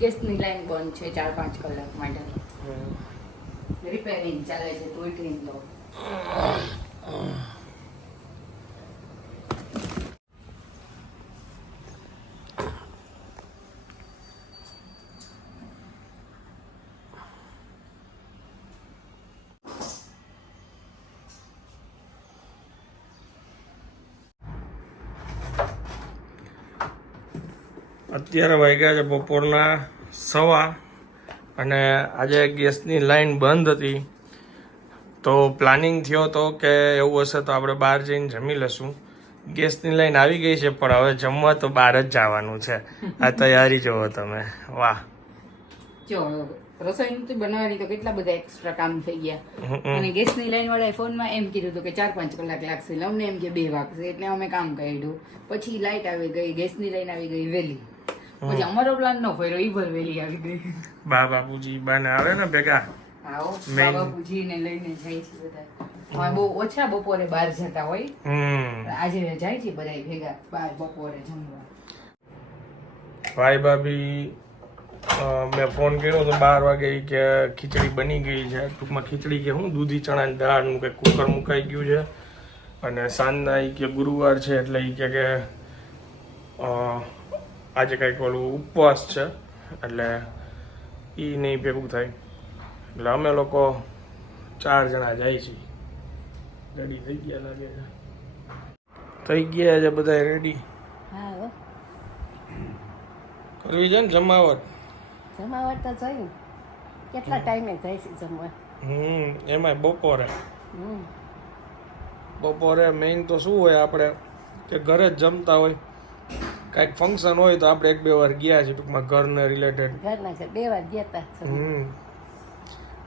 ગેસની લાઈન બંધ છે ચાર પાંચ કલાક માટે. રિપેરિંગ ચાલે છે ટોય ટ્રેન લો અત્યારે વાગ્યા છે બપોરના સવા અને આજે ગેસની લાઈન બંધ હતી. તો પ્લાનિંગ થયો હતો કે એવું હશે તો આપણે બહાર જઈને જમી લઈશું. ગેસની લાઈન આવી ગઈ છે પણ હવે જમવા તો બહાર જ જવાનું છે. આ તૈયારી જોવો તમે. વાહ. જો રસોઈનું નહોતી બનાવવાની તો કેટલા બધા એક્સ્ટ્રા કામ થઈ ગયા. અને ગેસની લાઈન ફોનમાં એમ કીધું હતું કે ચાર પાંચ કલાક લાગશે. અમને એમ કે બે વાગશે. એટલે અમે કામ કર્યું પછી લાઈટ આવી ગઈ ગેસની લાઈન આવી ગઈ વહેલી. પછી અમારો પ્લાન નો ફર્યો ઈ ભરવેલી આવી ગઈ. બા બાપુજી બાને આવે ને ભેગા? આવો બા બાપુજી ને લઈને જાય છે બધા. બહુ ઓછા બપોરે બહાર જતા હોય. આજે જાય છે બધા ભેગા બહાર બપોરે જમવા. ભાઈ ભાભી મેં ફોન કર્યો તો બાર વાગે કે ખીચડી બની ગઈ છે. ટૂંકમાં ખીચડી કે હું દૂધી ચણાની દાળનું કે કુકર મુકાઈ ગયું છે. અને સાંજના એ કે ગુરુવાર છે એટલે એ કે આજે કંઈક ઓલું ઉપવાસ છે એટલે એ નહીં ભેગું થાય. એટલે અમે લોકો ચાર જણા જાય છીએ. રેડી થઈ ગયા લાગે છે. થઈ ગયા છે બધા રેડી હા કરવી છે ને જમાવટ? જમાવટ તો જોયું કેટલા ટાઈમે જાય છે જમવા? હમ એમાંય બપોરે. બપોરે મેઇન તો શું હોય આપણે? કે ઘરે જ જમતા હોય. કાંઈક ફંક્શન હોય તો આપણે એક બે વાર ગયા છીએ ટૂંકમાં ઘરને રિલેટેડ ઘરના છે બે વાર ગયા તા હમ.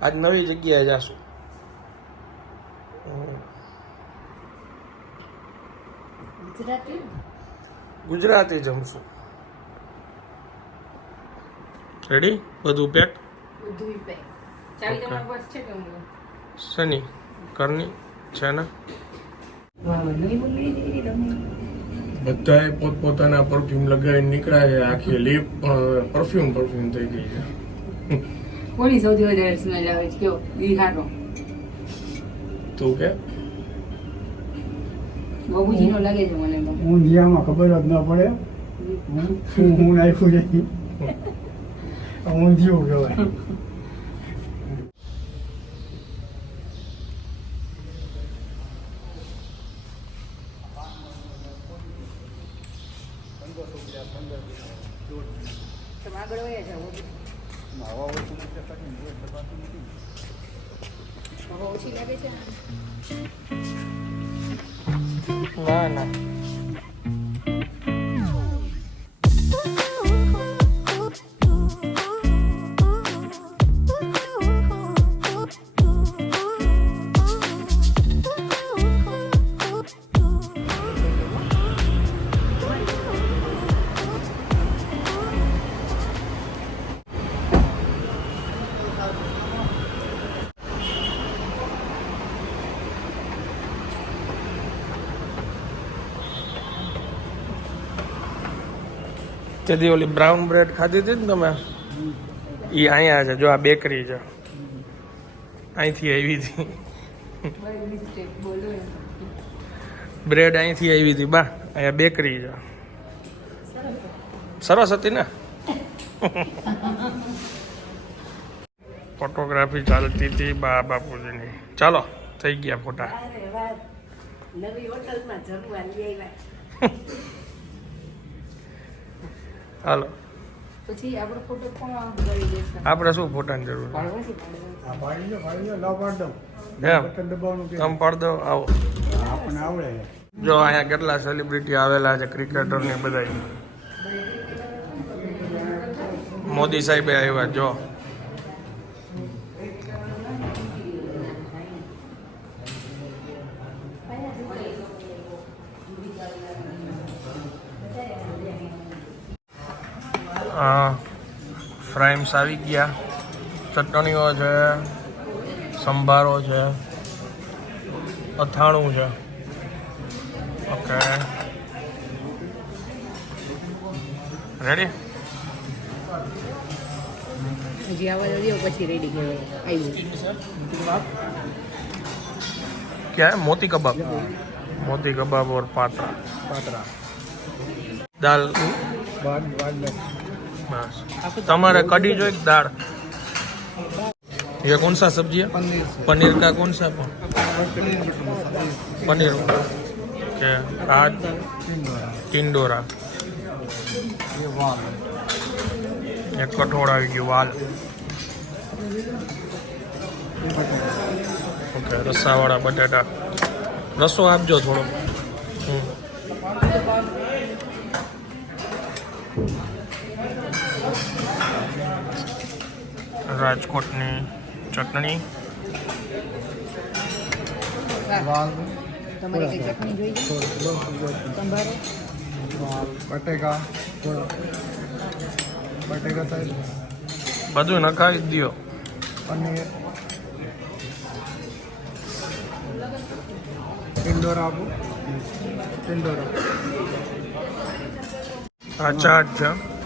આજ નવી જગ્યાએ જાશું. ગુજરાતી? ગુજરાતી જમશું. રેડી બધું પેક બધું પેક ચાવી તમારી પાસે છે કે હું શની ઘરની છે ને? બધાએ પોતપોતાના પરફ્યુમ લગાવીને નીકળ્યા છે. આખી લીપ પરફ્યુમ પરફ્યુમ થઈ ગઈ છે. કોની સૌથી વધારે સ્મેલ આવે છે? કયો બિહારનો? તું કે? બાબુજીનો લાગે છે મને તો. ઊંધિયામાં ખબર જ ન પડે. હું હું નાખ્યું છે. ઊંધિયું કહેવાય. તેથી ઓલી બ્રાઉન બ્રેડ ખાધી હતી ને તમે? એ અહીંયા છે, જો આ બેકરી છે. અહીંથી આવી હતી. બ્રેડ અહીંથી આવી હતી, બા, અહીંયા બેકરી છે. સરસ હતી ને? ફોટોગ્રાફી ચાલતી હતી બા બાપુજીની. ચાલો, થઈ ગયા ફોટા. નવી હોટલમાં જમવા લઈ આવ્યા. હાલો. પછી આપણો ફોટો કોણ ગળી દેશે? આપણે શું ફોટાની જરૂર છે? આ પાડી દો પાડી દો લાવ પાડ દઉં. બટન દબાવવાનું કે? તમે પાડ દો આવો. આપણને આવડે જો અહીંયા કેટલા સેલિબ્રિટી આવેલા છે ક્રિકેટર ને બધા મોદી સાહેબે આવ્યા જો. ફ્રાઈમ્સ આવી ગયા. ચટણીઓ છે સંભારો છે અથાણું છે. ઓકે. રેડી ક્યાં? મોતી કબાબ. મોતી કબાબ ઓર પાત્રા. પાત્રા. દાલ. બાદ બાદ बस તમારે कड़ी जो एक दाल ये कौन सा सब्जी है પનીર છે पनीर का कौन सा पण? પનીર બટું સબ્જી पनीर के आज टिंडोरा એ વાલ એક કઠોળ આવી ગયું વાલ ઓકે રસાવાળા બટાટા રસો આપજો થોડો હમ. રાજકોટની ચટણી. બટેકા. બટેકા સાઈડ બધું નખાવી જ દ્યો. પનીર. ટિંડોરા આપો. ટિંડોરા. આ ચાટ છે.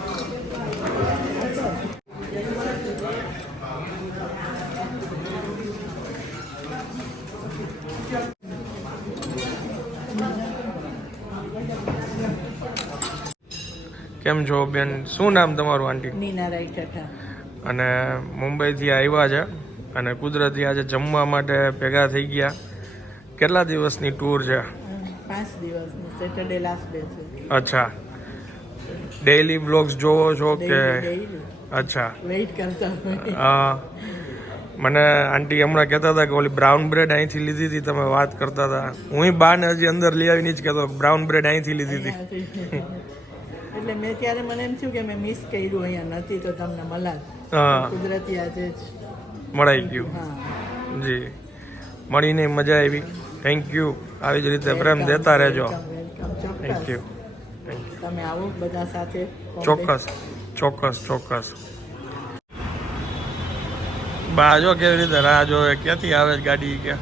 કેમ છો બેન? શું નામ તમારું આંટી? અને મુંબઈથી આવ્યા છે અને કુદરતી આજે જમવા માટે ભેગા થઈ ગયા. કેટલા દિવસની ટૂર છે? પાંચ દિવસની સેટરડે લાસ્ટ ડે છે. અચ્છા. ડેઈલી બ્લોગ્સ જોવો છો કે? અચ્છા. વેઇટ કરતા અ, મને આંટી હમણાં કહેતા હતા કે ઓલી બ્રાઉન બ્રેડ અહીંથી લીધી હતી તમે વાત કરતા હતા. હું બાને હજી અંદર લઈ આવીને જ કહેતો બ્રાઉન બ્રેડ અહીંથી લીધી હતી. એટલે મેં ત્યારે મને એમ થયું કે મેં મિસ કર્યું અહીંયા નથી તો તમને મળાત હા. કુદરતી આજે મળાઈ ગયું. જી. મળીને મજા આવી. થેન્ક યુ આવી જ રીતે પ્રેમ દેતા રહેજો. થેન્ક યુ થેન્ક યુ તમે આવો બધા સાથે. ચોક્કસ. ચોક્કસ ચોક્કસ. બા જો કેવી રીતે રાહ જોવે? ક્યાંથી આવે ગાડી કે?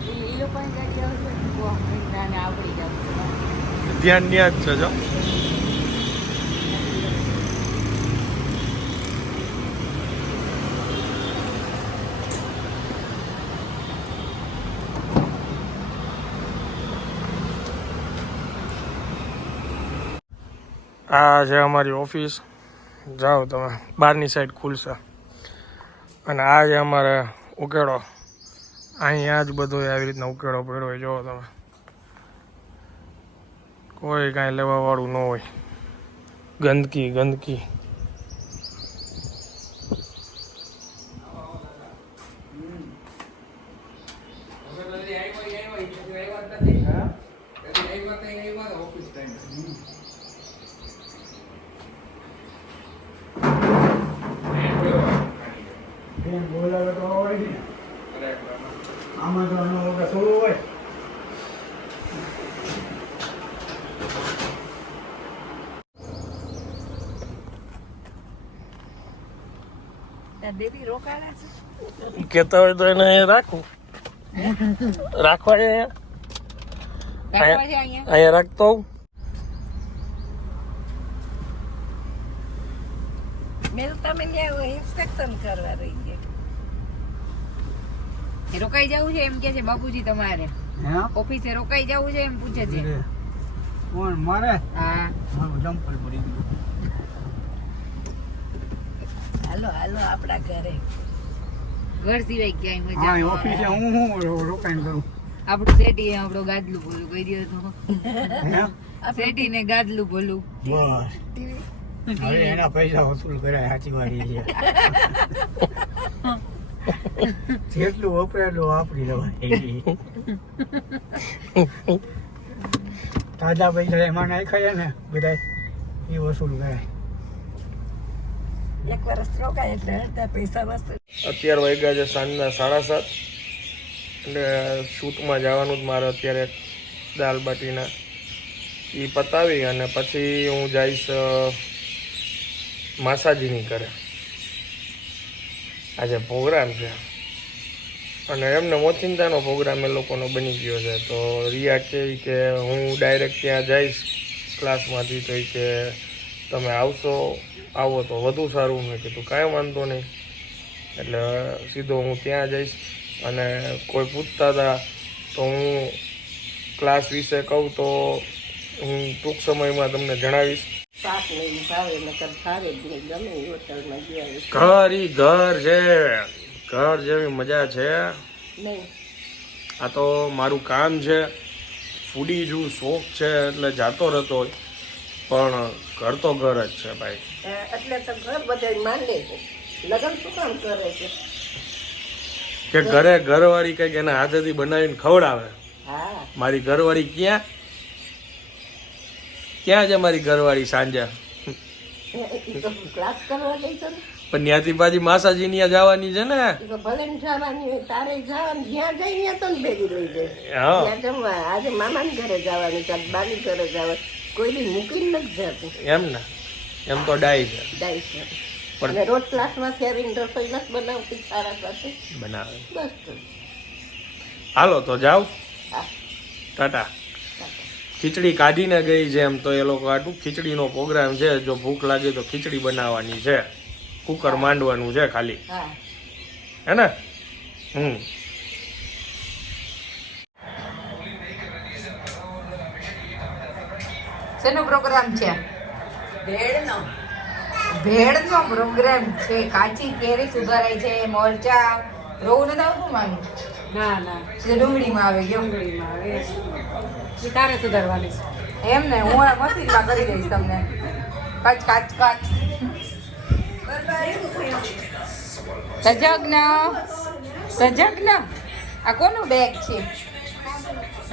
ધ્યાન ત્યાં જ છે જો. આ છે અમારી ઓફિસ. જાઓ તમે. બહારની સાઈડ ખુલશે. અને આ છે અમારે ઉકેડો, અહીંયા જ બધો આવી રીતના ઉકેડો પડ્યો હોય, જોવો તમે. કોઈ કાંઈ લેવાવાળું ન હોય. ગંદકી ગંદકી બેન બોલાવે તો હોય ને આમાં તો આનો વગર થોડું હોય બેબી રોકાણા છે? કેતા હોય તો એને અહીંયા? રાખવા છે અહીંયા? રાખતો હોઉં? મેં તો તમે ત્યાં ઇન્સ્પેક્શન કરવા રહી ગયા. રોકાઈ જવું છે એમ કે છે બાપુજી તમારે? હે? ઓફિસે રોકાઈ જવું છે એમ પૂછે છે? કોણ મારે? હા. મારું જમ્પલ પડી ગયું. હાલો હાલો આપણા ઘરે. ઘર સિવાય ક્યાંય મજા હા ઓફિસે હું હું રોકાણ કરું આપણું શેઠી આપણું ગાદલું બોલું કહી દો તો. હે? શેઠી ને ગાદલું બોલું બસ. હવે એના પૈસા વસૂલ કરાય સાચી વાત છે. જેટલું વપરાયેલું વાપરી લેવાય. તાજા પૈસા એમાં નાખાય ને બધા એ વસૂલ કરાય. એક વર્ષ રોકાય એટલે અડધા પૈસા વસ્તુ અત્યાર વાગ્યા છે સાંજના સાડા સાત. એટલે શૂટમાં જવાનું જ મારે અત્યારે દાલ બાટીના. એ પતાવી અને પછી હું જઈશ માસાજીની કરે આજે પ્રોગ્રામ છે. અને એમને મોચિંતાનો પ્રોગ્રામ એ લોકોનો બની ગયો છે. તો રિયા કહે કે હું ડાયરેક્ટ ત્યાં જઈશ ક્લાસમાંથી તો કે તમે આવશો આવો તો વધુ સારું. મેં કીધું કાંઈ વાંધો નહીં. એટલે સીધો હું ત્યાં જઈશ. અને કોઈ પૂછતા હતા તો હું ક્લાસ વિશે કહું તો હું ટૂંક સમયમાં તમને જણાવીશ. ઘર ઈ ઘર છે. ઘર જેવી મજા છે. આ તો મારું કામ છે. ફૂડી છું શોખ છે એટલે જાતો રહેતો હોય. પણ ઘર તો ઘર જ છે ભાઈ. એટલે તો ઘર બધા માને છે. લગ્ન શું કામ કરે છે? કે ઘરે ઘરવાળી કંઈક એના હાથેથી બનાવીને ખવડાવે. હા. મારી ઘરવાળી ક્યાં? ક્યાં છે મારી ઘરવાળી સાંજે? ક્લાસ કરવા ગઈ છે પણ ત્યાંથી પાછી માસાજી ન્યા જવાની છે ને. ભલે જવાની તારે જવાની જ્યાં જાય ત્યાં તો ને ભેગી રહી જાય. હા. આજે મામાની ઘરે જવાની છે બાની ઘરે જવાનું. કોઈ બી મૂકીને નથી જતું. એમ ને? એમ તો ડાય છે. જાય છે. પણ- રોજ ક્લાસમાં શેરિંગ રસોઈ નથી બનાવતી સારા પાસે બનાવે. બસ તો. હાલો તો જાઓ. ટાટા. ખીચડી કાઢીને ગઈ છે એમ તો એ લોકો આટલું ખીચડીનો પ્રોગ્રામ છે. જો ભૂખ લાગે તો ખીચડી બનાવવાની છે. કુકર માંડવાનું છે ખાલી. હા. હે ને? હમ. શેનો પ્રોગ્રામ છે? ભેળનો. ભેળનો પ્રોગ્રામ છે. કાચી કેરી સુધારાય છે મોરચા. રોવું નથી આવતું માનું ના ના. ડુંગળીમાં આવે ડુંગળીમાં આવે તારે સુધારવાની છે. એમ ને હું આ મશીનમાં કરી દઈશ તમને. કાચ કાચ કાચ. સજગ્ન સજગ્ન આ કોનું બેગ છે?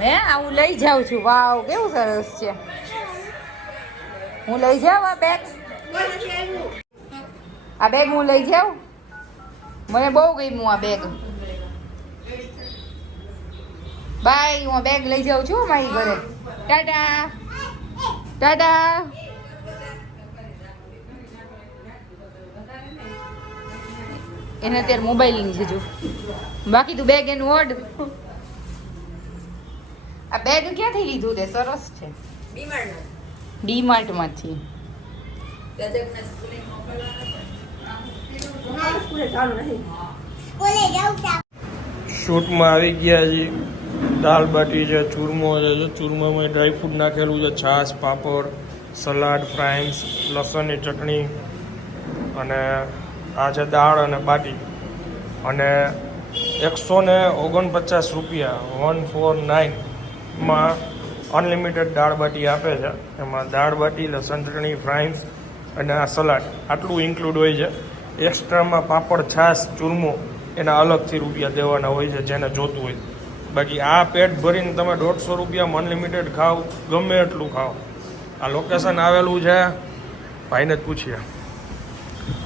હે આ હું લઈ જાઉં છું. વાવ કેવું સરસ છે. હું લઈ જાઉં આ બેગ આ બેગ હું લઈ જાઉં? મને બહુ ગમ્યું આ બેગ બાય, હું આ બેગ લઈ જાઉં છું મારી ઘરે. ટાટા. ટાટા. એને અત્યારે મોબાઈલની છે જો. બાકી તું બેગ એનું ઓડ આ બેગ ક્યાંથી લીધું તે? સરસ છે. ડીમાર્ટ માંથી. શૂટમાં આવી ગયા છે. દાલ બાટી છે ચૂરમો છે ચૂરમામાં ડ્રાયફ્રૂટ નાખેલું છે છાશ પાપડ સલાડ ફ્રાઈમ્સ લસણની ચટણી અને આ છે દાળ અને બાટી. અને એકસો ને ઓગણપચાસ રૂપિયા વન ફોર નાઇનમાં અનલિમિટેડ દાળ બાટી આપે છે. એમાં દાળ બાટી, લસણ ચટણી ફ્રાઈન્સ અને આ સલાડ આટલું ઇન્ક્લુડ હોય છે. એક્સ્ટ્રામાં પાપડ, છાશ, ચૂરમો એના અલગથી રૂપિયા દેવાના હોય છે, જેને જોતું હોય. બાકી આ પેટ ભરીને તમે દોઢસો રૂપિયામાં અનલિમિટેડ ખાઓ ગમે એટલું ખાઓ આ લોકેશન આવેલું છે. ભાઈને જ પૂછીએ.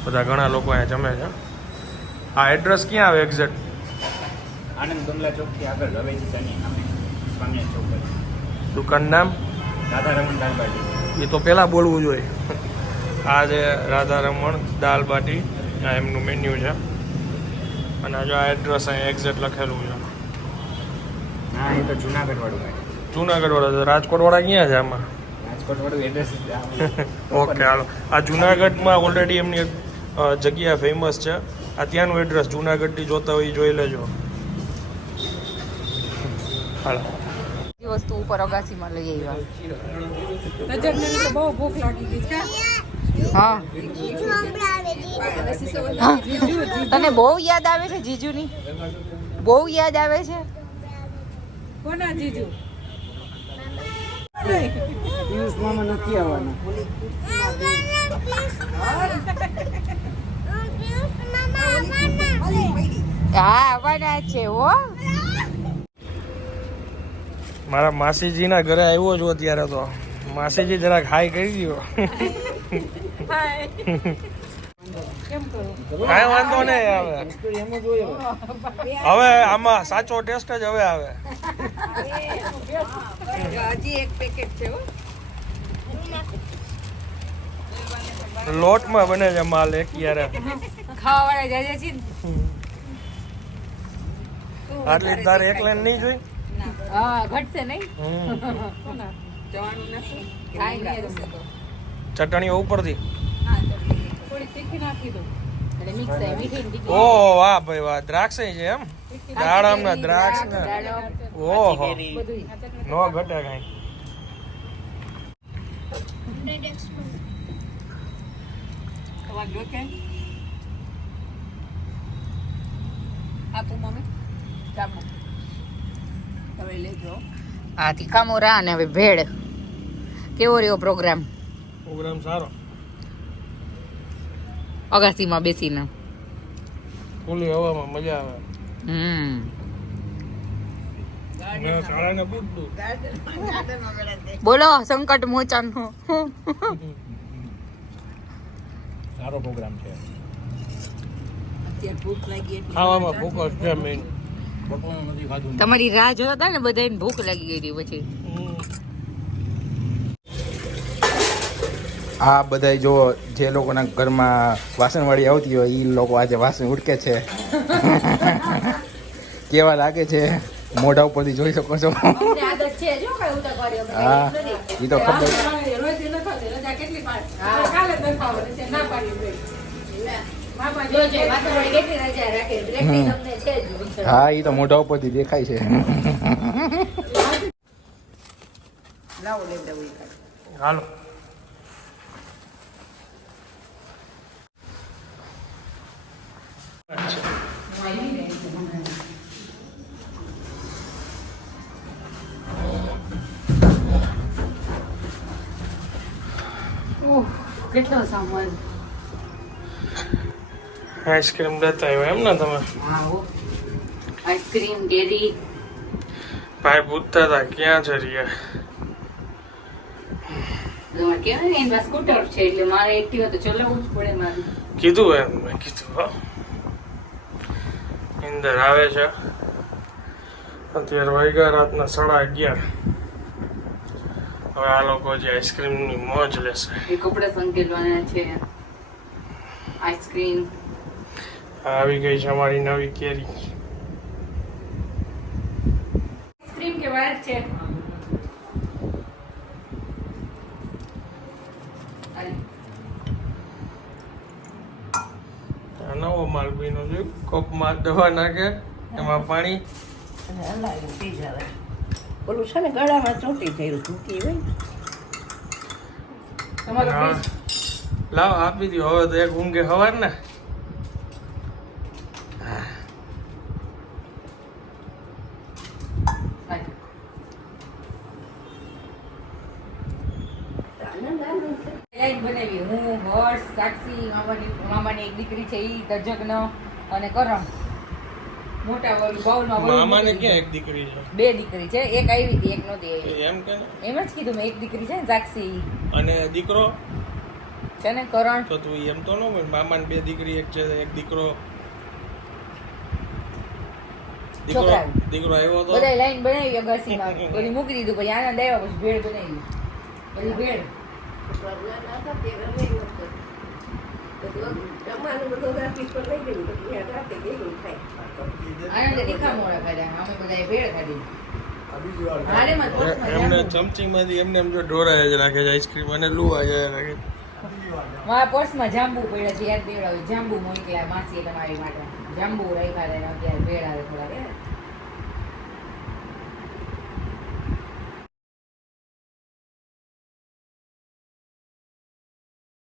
બધા ઘણા લોકો અહીંયા જમે છે. આ એડ્રેસ ક્યાં આવે એક્ઝેક્ટ આનંદ બંગલા ચોકથી આગળ રવેજી સામે ચોક. દુકાન નામ? રાધારમણ દાલ બાટી. એ તો પહેલાં બોલવું જોઈએ. આ જે રાધારમણ દાલ બાટી. આ એમનું મેન્યુ છે. અને આ જો આ એડ્રેસ અહીં એક્ઝેક્ટ લખેલું છે. હા એ તો જુનાગઢ વાળું જુનાગઢ વાળા રાજકોટ વાળા ક્યાં છે આમાં? રાજકોટ વાળું એડ્રેસ ઓકે હાલો. આ જુનાગઢમાં ઓલરેડી એમની જગ્યા ફેમસ છે. આ ત્યાંનું એડ્રેસ જુનાગઢથી જોતા હોય એ જોઈ લેજો. હાલો. વસ્તુ ઉપર અગાસીમાં લઈ આવ્યા. બહુ ભૂખ લાગી ગઈ છે. હા. હા. તને બહુ યાદ આવે છે જીજુની? બહુ યાદ આવે છે? કોના જીજુ? હા આવવાના છે હો. મારા માસીજીના ઘરે આવ્યો છું અત્યારે તો. માસીજી જરાક હાય કરી દો કાંઈ વાંધો નહીં હવે હવે આમાં સાચો ટેસ્ટ જ હવે આવે. હજી એક પેકેટ છે લોટમાં બને છે માલ એક યારે ખાવા વાળા જાજે છે ને. આટલી તારે એક લાઈન નહીં જોઈ? હા ઘટશે નહીં? હશે તો. ચટણીઓ ઉપરથી. થોડી તીખી નાખી દો. ઓહો વાહ ભાઈ વાહ. દ્રાક્ષ છે એમ? દાડમ ના દ્રાક્ષ ને. ઓહો. નો ઘટે કઈ. આપું મમ્મી ચાપો આ તીખા મોરા અને હવે ભેળ. કેવો રહ્યો પ્રોગ્રામ? પ્રોગ્રામ સારો. અગાસીમાં બેસીને. ખુલ્લી હવામાં મજા આવે. હમ. બોલો સંકટ મોચાનો. સારો પ્રોગ્રામ છે. અત્યારે ભૂખ લાગી એટલે. ખાવામાં ફોકસ છે મેઇન તમારી રાહ જોતા હતા ને બધાને ભૂખ લાગી ગઈ હતી પછી. આ બધા જો જે લોકોના ઘરમાં વાસણવાળી આવતી હોય એ લોકો આજે વાસણ ઉડકે છે. કેવા લાગે છે? મોઢા ઉપરથી જોઈ શકો છો. હા એ તો ખબર. હા એ તો મોઢા ઉપરથી દેખાય છે. હાલો કેટલો સામાન આઈસ્ક્રીમ લેતા આવ્યો એમ ને તમે? આઈસ્ક્રીમ ડેરી ભાઈ પૂછતા હતા ક્યાં છે રિયા? કીધું એમ મેં કીધું હો. અંદર આવે છે. અત્યારે વાગ્યા રાતના સાડા અગિયાર. હવે આ લોકો જે આઈસ્ક્રીમની મોજ લેશે. એ કપડા સંકેલવાના છે. આઈસ્ક્રીમ. આવી ગઈ છે અમારી નવી કેરી. આઈસ્ક્રીમ કે વાયર છે. આ નવો માલ બીનો જોયું કપમાં દવા નાખે એમાં પાણી. અને હલાવી પી જાવે. ઓલું છે ને ગળામાં ચોંટી થયું ધૂકી હોય લાવ આપી દો હવે તો એક ઊંઘે હવાર ને. બનાવી હું હર્ષ સાક્ષી મામાની મામાની એક દીકરી છે ઈ તજજ્ઞ અને કરમ. મોટા વાળું બાઉલમાં મામાને ક્યાં એક દીકરી છે? બે દીકરી છે. એક આવી હતી એક નહોતી આવી. એમ કે? એમ જ કીધું મેં એક દીકરી છે ને સાક્ષી. અને દીકરો? છે ને કરણ. તો તું એમ તો ન મામાને બે દીકરી એક છે એક દીકરો. દીકરો દીકરો આવ્યો તો બધા લાઈન બનાવી અગાસીમાં. મૂકી દીધું પછી આનંદ આવ્યા પછી ભેળ બનાવી. પછી ભેળ. એમને જાંબુ. ચમચીમાંથી એમને એમ જો ઢોરાય જ રાખે છે આઈસ્ક્રીમ અને લુવા જાય રાખે મારા પર્સમાં જાંબુ પડ્યા છે યાદ દેવડાવ્યું જાંબુ મોકલ્યા માસી તમારી માટે. જાંબુ રાખ્યા અત્યારે ભેળ આવે થોડા